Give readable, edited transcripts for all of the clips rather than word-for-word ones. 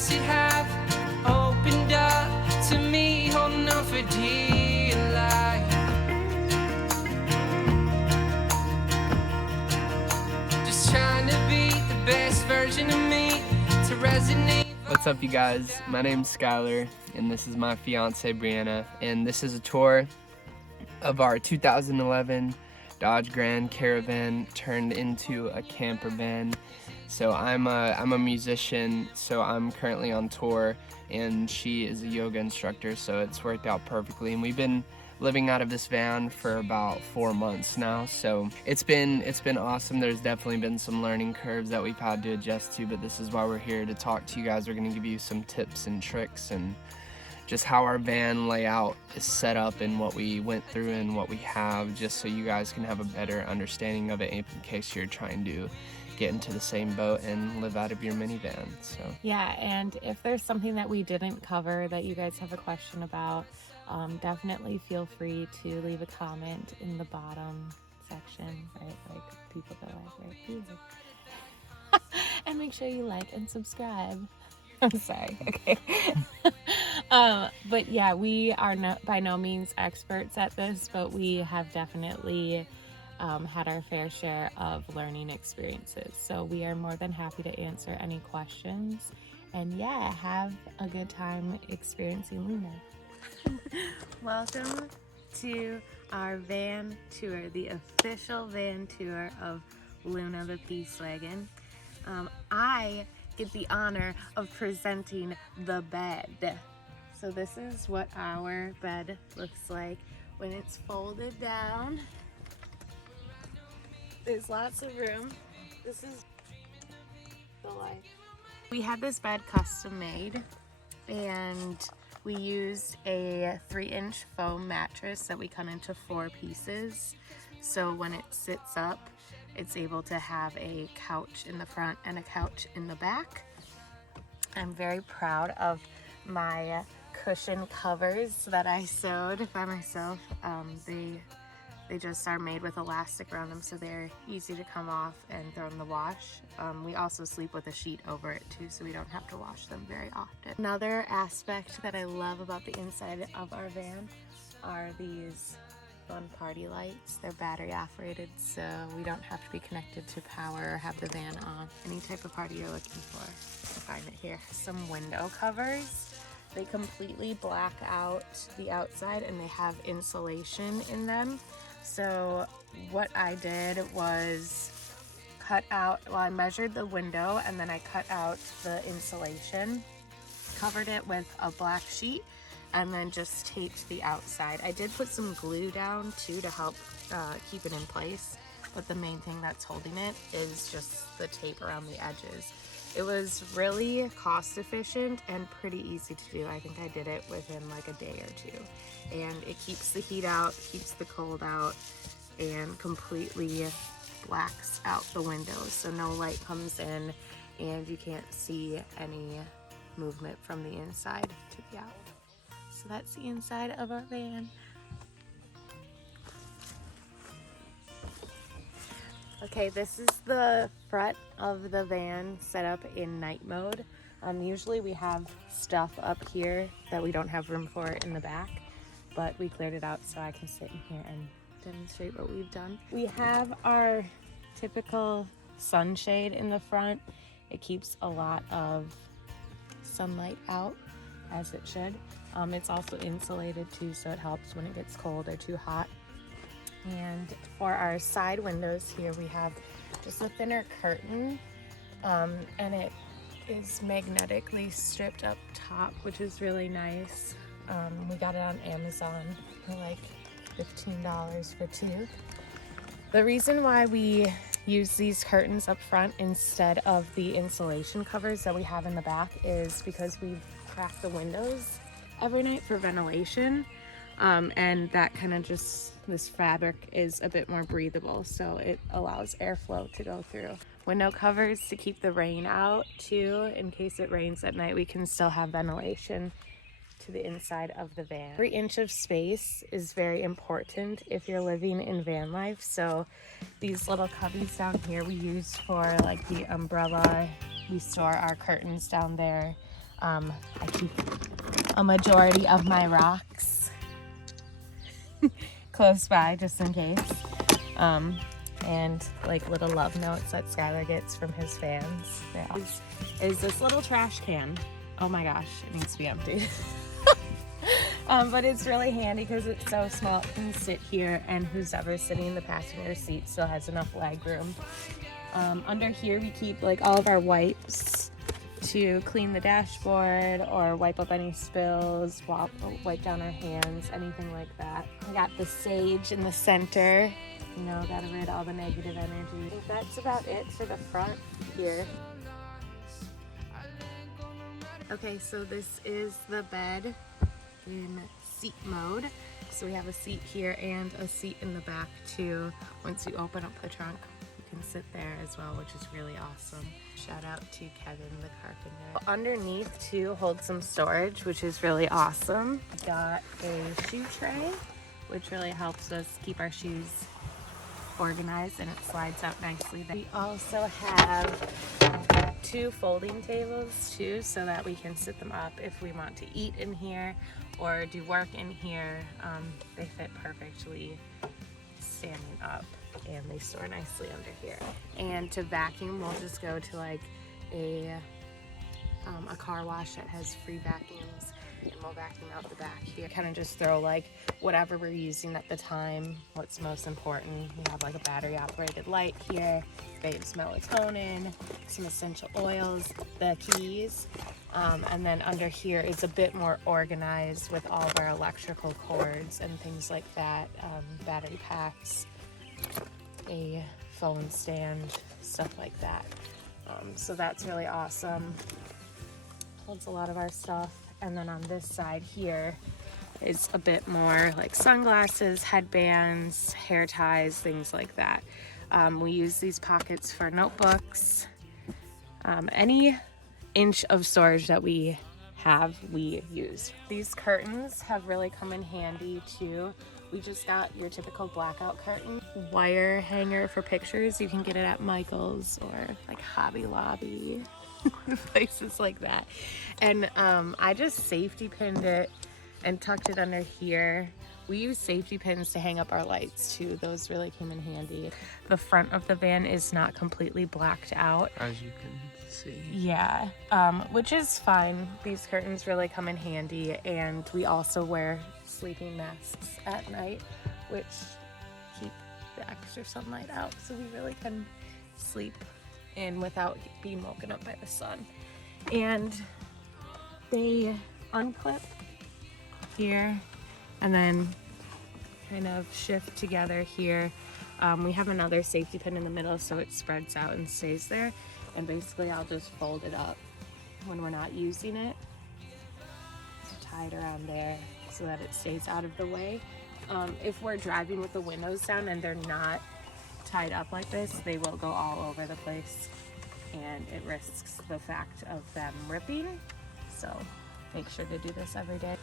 should have opened up to me, holding on for dear life. Just trying to be the best version of me to resonate. What's up, you guys? My name's Skyler, and this is my fiance Brianna, and this is a tour of our 2011 Dodge Grand Caravan turned into a camper van. So I'm a musician, so I'm currently on tour, and she is a yoga instructor, so it's worked out perfectly. And we've been living out of this van for about 4 months now, so it's been awesome. There's definitely been some learning curves that we've had to adjust to, but this is why we're here to talk to you guys. We're gonna give you some tips and tricks and just how our van layout is set up and what we went through and what we have, just so you guys can have a better understanding of it in case you're trying to get into the same boat and live out of your minivan. So yeah, and if there's something that we didn't cover that you guys have a question about, definitely feel free to leave a comment in the bottom section, right? Like people go like right here. And make sure you like and subscribe. I'm sorry. Okay. But yeah, we are by no means experts at this, but we have definitely had our fair share of learning experiences. So we are more than happy to answer any questions. And yeah, have a good time experiencing Luna. Welcome to our van tour, the official van tour of Luna the Peace Wagon. I get the honor of presenting the bed. So this is what our bed looks like when it's folded down. There's lots of room. This is the life. We had this bed custom made, and we used a 3-inch foam mattress that we cut into 4 pieces. So when it sits up, it's able to have a couch in the front and a couch in the back. I'm very proud of my cushion covers that I sewed by myself. They just are made with elastic around them, so they're easy to come off and throw in the wash. We also sleep with a sheet over it too, so we don't have to wash them very often. Another aspect that I love about the inside of our van are these fun party lights. They're battery operated, so we don't have to be connected to power or have the van on. Any type of party you're looking for, you'll find it here. Some window covers. They completely black out the outside and they have insulation in them. So what I did was I measured the window and then I cut out the insulation, covered it with a black sheet, and then just taped the outside. I did put some glue down too to help keep it in place, but the main thing that's holding it is just the tape around the edges. It was really cost efficient and pretty easy to do. I think I did it within like a day or 2. And it keeps the heat out, keeps the cold out, and completely blacks out the windows. So no light comes in and you can't see any movement from the inside to the out. So that's the inside of our van. Okay, this is the front of the van set up in night mode. Usually we have stuff up here that we don't have room for in the back, but we cleared it out so I can sit in here and demonstrate what we've done. We have our typical sunshade in the front. It keeps a lot of sunlight out, as it should. It's also insulated too, so it helps when it gets cold or too hot. And for our side windows here, we have just a thinner curtain, and it is magnetically stripped up top, which is really nice. We got it on Amazon for like $15 for 2. The reason why we use these curtains up front instead of the insulation covers that we have in the back is because we've cracked the windows every night for ventilation. And that kind of this fabric is a bit more breathable, so it allows airflow to go through. Window covers to keep the rain out too. In case it rains at night, we can still have ventilation to the inside of the van. Every inch of space is very important if you're living in van life. So these little cubbies down here we use for like the umbrella. We store our curtains down there. I keep a majority of my rocks close by just in case. And like little love notes that Skylar gets from his fans. Is this little trash can. Oh my gosh, it needs to be emptied. But it's really handy because it's so small. It can sit here, and who's ever sitting in the passenger seat still has enough leg room. Under here we keep like all of our wipes to clean the dashboard or wipe up any spills, wipe down our hands, anything like that. We got the sage in the center. You know, gotta rid all the negative energy. That's about it for the front here. Okay, so this is the bed in seat mode. So we have a seat here and a seat in the back too. Once you open up the trunk, you can sit there as well, which is really awesome. Shout out to Kevin, the carpenter. Underneath too holds some storage, which is really awesome. Got a shoe tray, which really helps us keep our shoes organized, and it slides out nicely. We also have 2 folding tables too, so that we can sit them up if we want to eat in here or do work in here. They fit perfectly standing up, and they store nicely under here. And to vacuum, we'll just go to like a car wash that has free vacuums, and we'll vacuum out the back here. Kind of just throw like whatever we're using at the time, what's most important. We have like a battery operated light here, Babe's melatonin, some essential oils, the keys, and then under here is a bit more organized with all of our electrical cords and things like that, battery packs, a phone stand, stuff like that. So that's really awesome. Holds a lot of our stuff. And then on this side here is a bit more like sunglasses, headbands, hair ties, things like that. We use these pockets for notebooks. Any inch of storage that we have, we use. These curtains have really come in handy too. We just got your typical blackout curtain. Wire hanger for pictures. You can get it at Michael's or like Hobby Lobby. Places like that. And I just safety pinned it and tucked it under here. We use safety pins to hang up our lights too. Those really came in handy. The front of the van is not completely blacked out, as you can see. Yeah, which is fine. These curtains really come in handy, and we also wear sleeping masks at night, which keep the extra sunlight out, so we really can sleep in without being woken up by the sun. And they unclip here and then kind of shift together here. We have another safety pin in the middle so it spreads out and stays there, and basically I'll just fold it up when we're not using it, tie it around there so that it stays out of the way. If we're driving with the windows down and they're not tied up like this, they will go all over the place and it risks the fact of them ripping, so make sure to do this every day.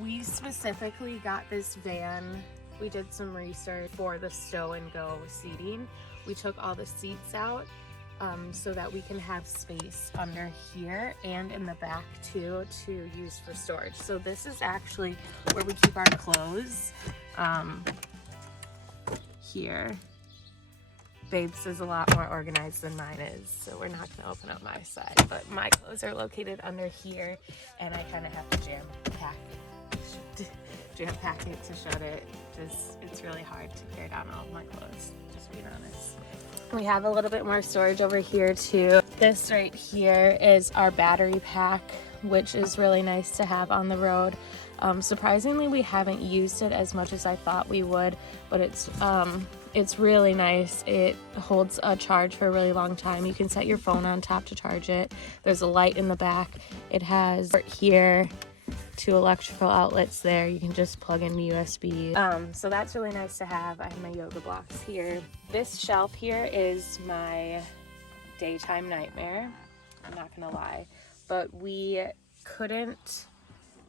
We specifically got this van, we did some research for the stow and go seating. We took all the seats out so that we can have space under here and in the back too to use for storage. So this is actually where we keep our clothes, here. Babe's is a lot more organized than mine is, so we're not gonna open up my side, but my clothes are located under here, and I kind of have to jam pack it to shut it. It's really hard to carry down all of my clothes, just being honest. We have a little bit more storage over here too. This right here is our battery pack, which is really nice to have on the road. Surprisingly, we haven't used it as much as I thought we would, but it's really nice. It holds a charge for a really long time. You can set your phone on top to charge it. There's a light in the back. It has here 2 electrical outlets there. You can just plug in USB. So that's really nice to have. I have my yoga blocks here. This shelf here is my daytime nightmare. I'm not gonna lie, but we couldn't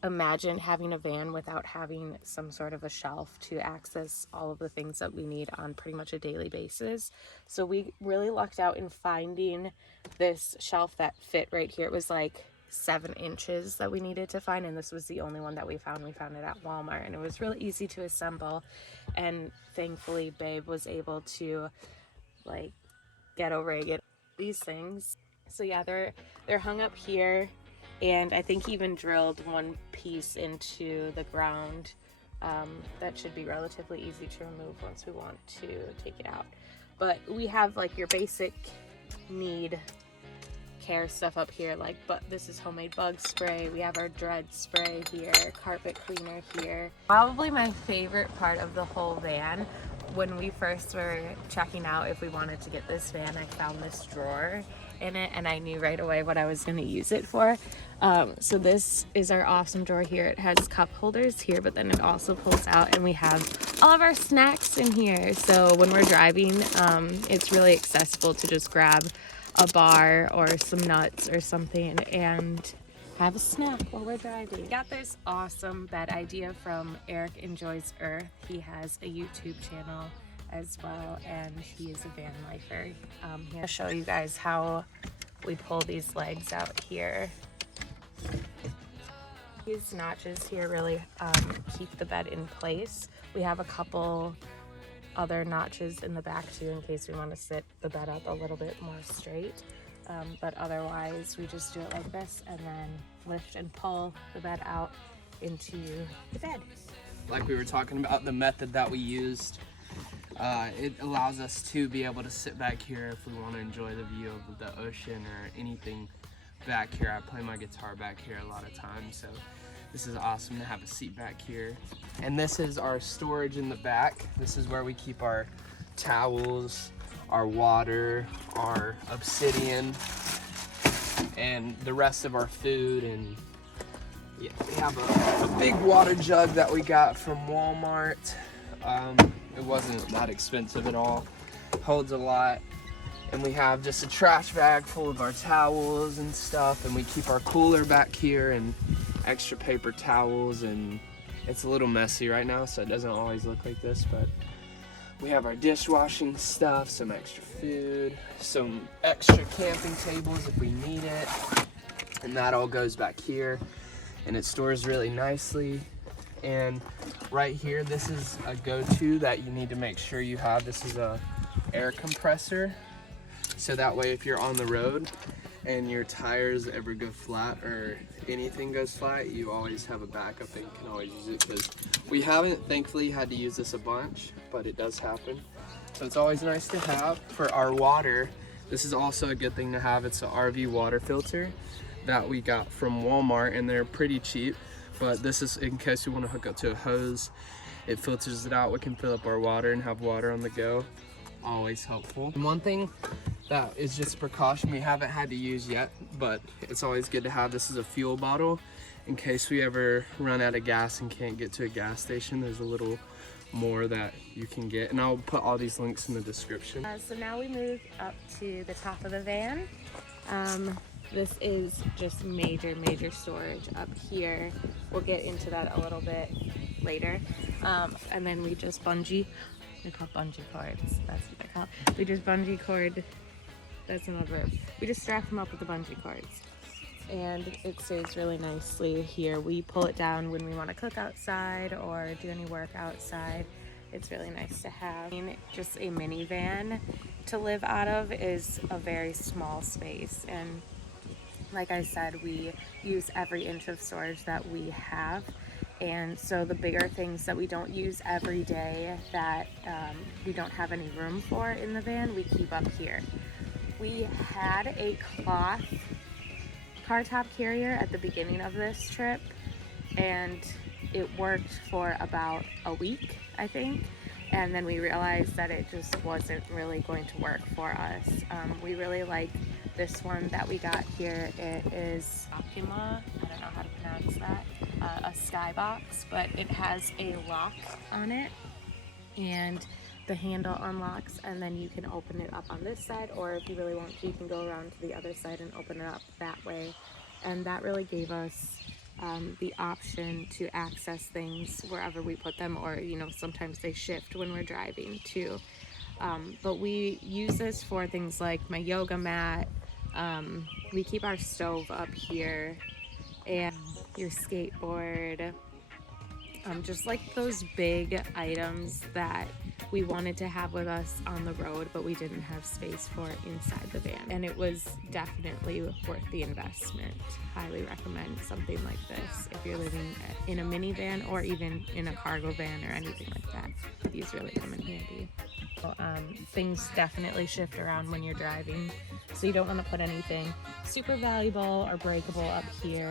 imagine having a van without having some sort of a shelf to access all of the things that we need on pretty much a daily basis. So we really lucked out in finding this shelf that fit right here. It was like 7 inches that we needed to find, and this was the only one that we found. We found it at Walmart, and it was really easy to assemble, and thankfully Babe was able to like get a rig and these things. So yeah, they're hung up here, and I think he even drilled one piece into the ground. That should be relatively easy to remove once we want to take it out. But we have like your basic need care stuff up here, like, but this is homemade bug spray. We have our dread spray here, carpet cleaner here. Probably my favorite part of the whole van, when we first were checking out if we wanted to get this van, I found this drawer in it and I knew right away what I was going to use it for. So this is our awesome drawer here. It has cup holders here, but then it also pulls out and we have all of our snacks in here. So when we're driving, it's really accessible to just grab a bar or some nuts or something and have a snack while we're driving. Got this awesome bed idea from Eric Enjoys Earth. He has a YouTube channel as well, and he is a van lifer. I'll show you guys how we pull these legs out here. These notches here really keep the bed in place. We have a couple other notches in the back too in case we want to sit the bed up a little bit more straight, but otherwise we just do it like this and then lift and pull the bed out into the bed. Like we were talking about, the method that we used, it allows us to be able to sit back here if we want to enjoy the view of the ocean or anything back here. I play my guitar back here a lot of times, so this is awesome to have a seat back here. And this is our storage in the back. This is where we keep our towels, our water, our obsidian, and the rest of our food. And yeah, we have a big water jug that we got from Walmart. It wasn't that expensive at all. Holds a lot. And we have just a trash bag full of our towels and stuff, and we keep our cooler back here and extra paper towels, and it's a little messy right now so it doesn't always look like this, but we have our dishwashing stuff, some extra food, some extra camping tables if we need it, and that all goes back here and it stores really nicely. And right here, this is a go-to that you need to make sure you have. This is a air compressor, so that way if you're on the road and your tires ever go flat or anything goes flat, you always have a backup and you can always use it, because we haven't thankfully had to use this a bunch, but it does happen. So it's always nice to have. For our water, this is also a good thing to have. It's an RV water filter that we got from Walmart, and they're pretty cheap, but this is in case we want to hook up to a hose. It filters it out. We can fill up our water and have water on the go. Always helpful. And one thing that is just a precaution we haven't had to use yet, but it's always good to have, this is a fuel bottle in case we ever run out of gas and can't get to a gas station. There's a little more that you can get, and I'll put all these links in the description. So now we move up to the top of the van. This is just major storage up here. We'll get into that a little bit later. And then we just bungee. They're called bungee cords. That's what they're called. We just bungee cord. That's another verb. We just strap them up with the bungee cords, and it stays really nicely here. We pull it down when we want to cook outside or do any work outside. It's really nice to have. Just a minivan to live out of is a very small space, and like I said, we use every inch of storage that we have. And so the bigger things that we don't use every day, that we don't have any room for in the van, we keep up here. We had a cloth car top carrier at the beginning of this trip, and it worked for about a week, I think. And then we realized that it just wasn't really going to work for us. We really like this one that we got here. It is Akima, I don't know how to pronounce that, a skybox, but it has a lock on it, and the handle unlocks, and then you can open it up on this side, or if you really want to, you can go around to the other side and open it up that way. And that really gave us the option to access things wherever we put them, or sometimes they shift when we're driving too. But we use this for things like my yoga mat, We keep our stove up here, and your skateboard, just like those big items that we wanted to have with us on the road, but we didn't have space for inside the van. And it was definitely worth the investment. Highly recommend something like this if you're living in a minivan or even in a cargo van or anything like that. These really come in handy. Things definitely shift around when you're driving, so you don't want to put anything super valuable or breakable up here.